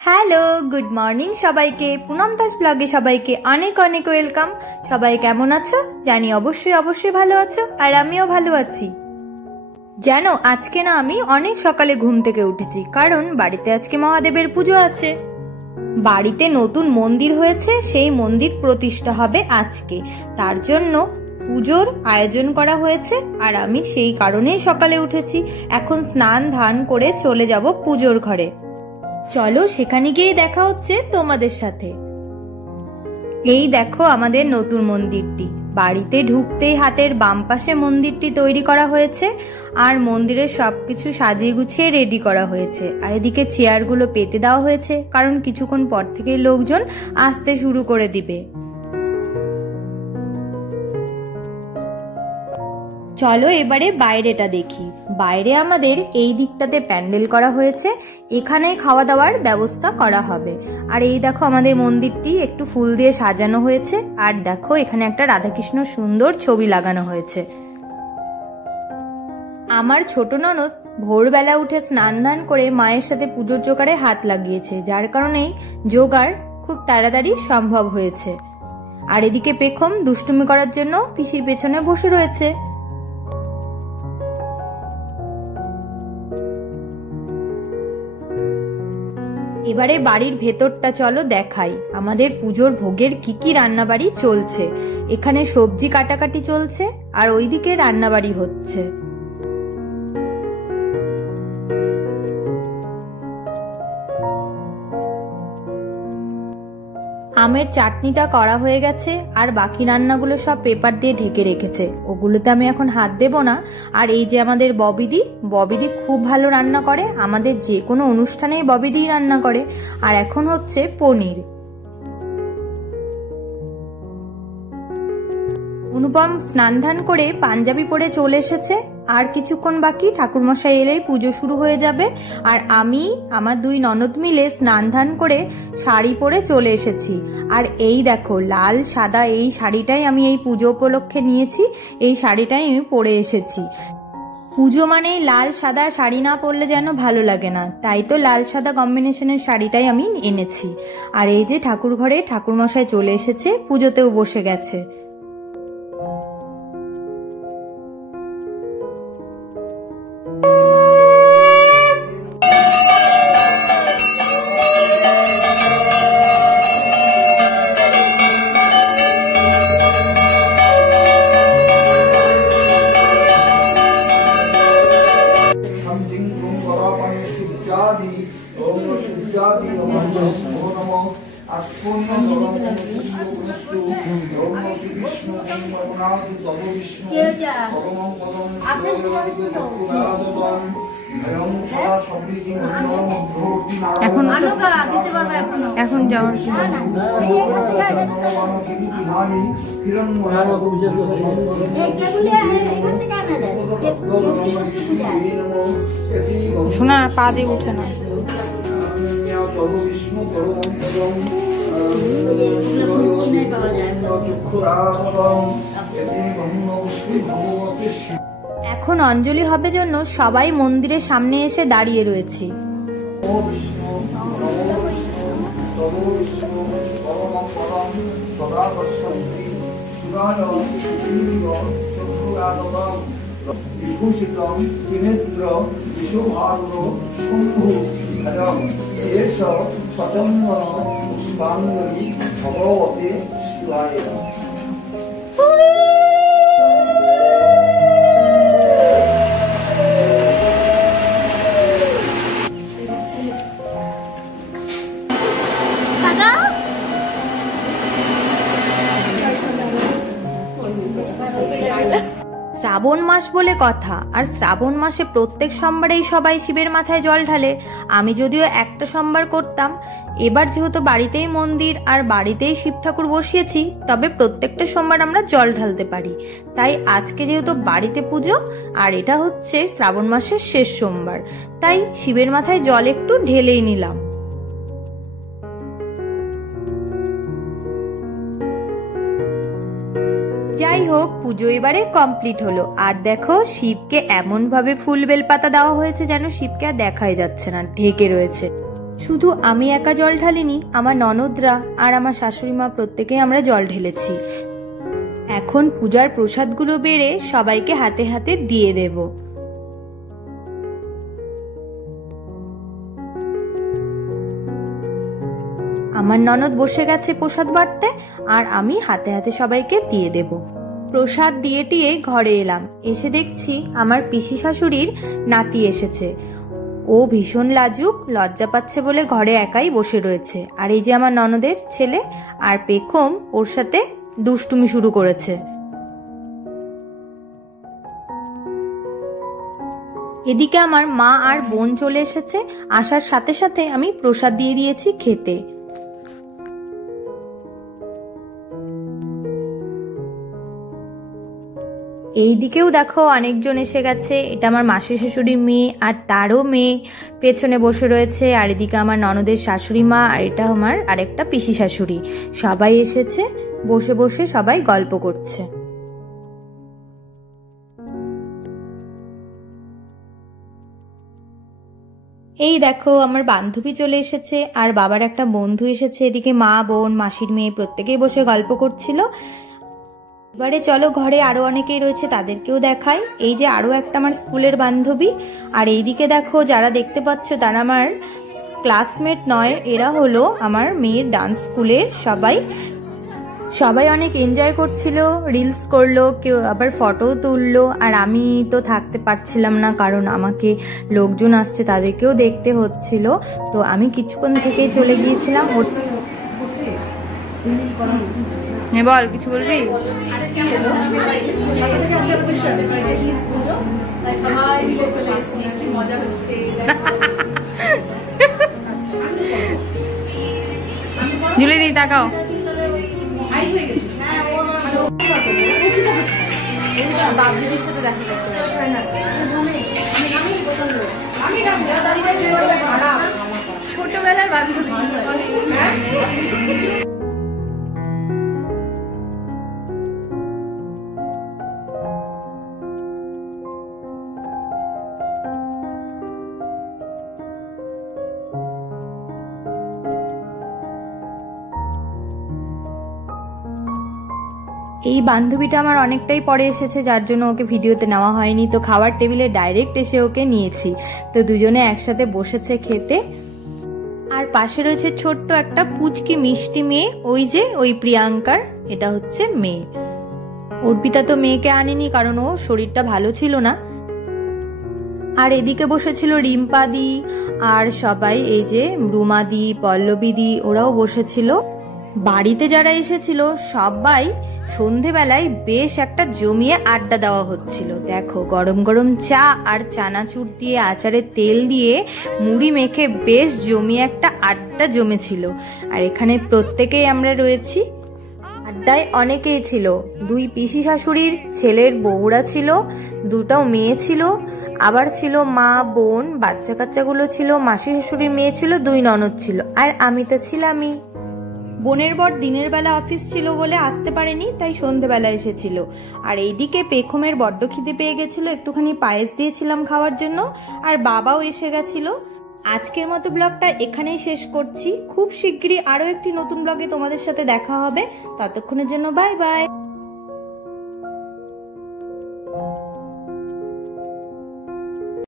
Hello, good morning সবাইকে। পুনম দাস ব্লগে সবাইকে অনেক অনেক ওয়েলকাম। সবাই কেমন আছো? জানি অবশ্যই অবশ্যই ভালো আছো, আর আমিও ভালো আছি। জানো, আজকে না আমি অনেক সকালে ঘুম থেকে উঠেছি, কারণ বাড়িতে আজকে মহাদেবের পুজো আছে। বাড়িতে নতুন মন্দির হয়েছে, সেই মন্দির প্রতিষ্ঠা হবে আজকে। তার জন্য পুজোর আয়োজন করা হয়েছে, আর আমি সেই কারণেই সকালে উঠেছি। এখন স্নান ধান করে চলে যাব পুজোর ঘরে। চলো সেখানে গিয়ে দেখা হচ্ছে তোমাদের সাথে। এই দেখো আমাদের নতুন মন্দিরটি। বাড়িতে ঢুকতেই হাতের বাম পাশে মন্দিরটি তৈরি করা হয়েছে, আর মন্দিরের সবকিছু সাজিয়ে গুছিয়ে রেডি করা হয়েছে। আর এদিকে চেয়ারগুলো পেতে দেওয়া হয়েছে, কারণ কিছুক্ষণ পর থেকে লোকজন আসতে শুরু করে দিবে। চলো এবারে বাইরেটা দেখি। বাইরে আমাদের এই দিকটাতে প্যান্ডেল করা হয়েছে, এখানে খাওয়া দাওয়ার ব্যবস্থা করা হবে। আর এই দেখো আমাদের মন্দিরটি একটু ফুল দিয়ে সাজানো হয়েছে, আর দেখো এখানে একটা রাধাকৃষ্ণ সুন্দর ছবি লাগানো হয়েছে। আমার ছোট ননদ ভোরবেলা উঠে স্নান ধান করে মায়ের সাথে পুজোর জোগাড়ে হাত লাগিয়েছে, যার কারণেই জোগাড় খুব তাড়াতাড়ি সম্ভব হয়েছে। আর এদিকে পেখম দুষ্টুমি করার জন্য পিসির পেছনে বসে রয়েছে। এবারে বাড়ির ভেতরটা চলো দেখাই। আমাদের পুজোর ভোগের কি কি রান্নাবাড়ি চলছে। এখানে সবজি কাটাকাটি চলছে, আর ওইদিকে রান্নাবাড়ি হচ্ছে। আমের চাটনিটা করা হয়ে গেছে, আর বাকি রান্নাগুলো সব পেপার দিয়ে ঢেকে রেখেছে, ওগুলোতে আমি এখন হাত দেব না। আর এই যে আমাদের ববিদি খুব ভালো রান্না করে, আমাদের যে কোনো অনুষ্ঠানেই ববিদি রান্না করে। আর এখন হচ্ছে পনির। অনুপম স্নান ধান করে পাঞ্জাবি পরে চলে এসেছে, আর কিছুক্ষণ বাকি ঠাকুরমশাই এলেই পুজো শুরু হয়ে যাবে। আর আমি আমার দুই ননদ মিলে স্নান ধান করে শাড়ি পরে চলে এসেছি। আর এই দেখো লাল সাদা এই শাড়িটাই আমি এই পুজো উপলক্ষে নিয়েছি, এই শাড়িটাই আমি পরে এসেছি। পুজো মানে লাল সাদা শাড়ি না পরলে যেন ভালো লাগে না, তাই তো লাল সাদা কম্বিনেশনের শাড়িটাই আমি এনেছি। আর এই যে ঠাকুর ঘরে ঠাকুরমশাই চলে এসেছে, পুজোতেও বসে গেছে। এখন যাওয়ার শোনা পা দিয়ে উঠে না। এখন অঞ্জলি হবে জন্য সবাই মন্দিরের সামনে এসে দাঁড়িয়ে রয়েছি। শ্রাবণ মাস বলে কথা, আর শ্রাবণ মাসে প্রত্যেক সোমবারেই সবাই শিবের মাথায় জল ঢালে। আমি যদিও একটা সোমবার করতাম, এবার যেহেতু বাড়িতেই মন্দির আর বাড়িতেই শিব ঠাকুর বসিয়েছি, তবে প্রত্যেকটা সোমবার আমরা জল ঢালতে পারি। তাই আজকে যেহেতু বাড়িতে পুজো, আর এটা হচ্ছে শ্রাবণ মাসের শেষ সোমবার, তাই শিবের মাথায় জল একটু ঢেলেই নিলাম। যাই হোক, পুজো এবারে কমপ্লিট হলো। আর দেখো শিবকে এমন ভাবে ফুল বেলপাতা দেওয়া হয়েছে যেন শিবকে আর দেখাই যাচ্ছে না, ঢেকে রয়েছে। শুধু আমি একা জল ঢালিনি, আমার ননদরা আর আমার শাশুড়ি মা প্রত্যেকেই আমরা জল ঢেলেছি। এখন পূজার প্রসাদগুলো বেড়ে সবাইকে হাতে হাতে দিয়ে দেব। আমার ননদ বসে গেছে প্রসাদ বাড়তে, আর আমি হাতে হাতে সবাইকে দিয়ে দেব। প্রসাদ দিয়ে টিয়ে ঘরে এলাম, এসে দেখছি আমার পিসি শাশুড়ির নাতি এসেছে। ও ভীষণ লাজুক, লজ্জা পাচ্ছে বলে ঘরে একাই বসে রয়েছে। আর এই যে আমার ননদের ছেলে আর পেখম ওর সাথে দুষ্টুমি শুরু করেছে। এদিকে আমার মা আর বোন চলে এসেছে, আসার সাথে সাথে আমি প্রসাদ দিয়ে দিয়েছি খেতে। এই দিকেও দেখো অনেকজন এসে গেছে। এটা আমার মাসি শাশুড়ির মেয়ে আর তারও মেয়ে পেছনে বসে রয়েছে। আর এদিকে আমার ননদের শাশুড়ি মা, আর এটা আমার আরেকটা পিসি শাশুড়ি। সবাই এসেছে, বসে বসে সবাই গল্প করছে। এই দেখো আমার বান্ধবী চলে এসেছে আর বাবার একটা বন্ধু এসেছে। এদিকে মা, বোন, মাসির মেয়ে প্রত্যেকেই বসে গল্প করছিল। এবারে চলো ঘরে আরো অনেকেই রয়েছে, তাদেরকেও দেখাই। এই যে আরো একটা আমার স্কুলের বান্ধবী। আর এইদিকে দেখো যারা দেখতে পাচ্ছ তারা আমার ক্লাসমেট নয়, এরা হলো আমার মেয়ের ডান্স স্কুলের সবাই অনেক এনজয় করছিল, রিলস করলো, কেউ আবার ফটো তুললো। আর আমি তো থাকতে পারছিলাম না, কারণ আমাকে লোকজন আসছে তাদেরকেও দেখতে হচ্ছিল। তো আমি কিছুক্ষণ থেকেই চলে গিয়েছিলাম। বল, কিছু বলবি? জুলি দি তাকাও। বাবলির সাথে দেখা করতে ছোটবেলার বান্ধবী। এই বান্ধবীটা আমার অনেকটাই পরে এসেছে, যার জন্য ওকে ভিডিওতে নেওয়া হয়নি। তো খাবার টেবিলে ডাইরেক্ট এসে ওকে নিয়েছি। তো দুজনে একসাথে বসেছে খেতে। আর পাশে রয়েছে ছোট্ট একটা পুচকি মিষ্টি মেয়ে, ওই যে ওই প্রিয়াঙ্কার, এটা হচ্ছে মেয়ে। অর্পিতা তো মেয়েকে আনেনি, কারণ ও শরীরটা ভালো ছিল না। আর এদিকে বসেছিল রিম্পাদি আর সবাই, এই যে রুমাদি, পল্লবীদি, ওরাও বসেছিল। বাড়িতে যারা এসেছিল সবাই সন্ধেবেলায় বেশ একটা জমিয়ে আড্ডা দেওয়া হচ্ছিল। দেখো গরম গরম চা আর চানাচুর দিয়ে, আচারের তেল দিয়ে, মুড়ি মেখে বেশ জমিয়ে একটা আড্ডা জমেছিল। আর এখানে প্রত্যেকেই আমরা রয়েছি। আড্ডায় অনেকেই ছিল, দুই পিসি শাশুড়ির ছেলের বউরা ছিল, দুটো মেয়ে ছিল, আবার ছিল মা, বোন, বাচ্চা কাচ্চাগুলো ছিল, মাসি শাশুড়ির মেয়ে ছিল, দুই ননদ ছিল, আর আমি তো ছিলামই। বোনের বর দিনের বেলা অফিস ছিল বলে আসতে পারেনি, তাই সন্ধেবেলা এসেছিল। আর এইদিকে পেখমের বড্ড খিদে পেয়ে গেছিল, একটুখানি পায়েস দিয়েছিলাম খাওয়ার জন্য, আর বাবাও এসে গেছিল। আজকের মতো ব্লগটা এখানেই শেষ করছি। খুব শিগগিরই আরো একটি নতুন ব্লগে তোমাদের সাথে দেখা হবে। ততক্ষণের জন্য বাই বাই।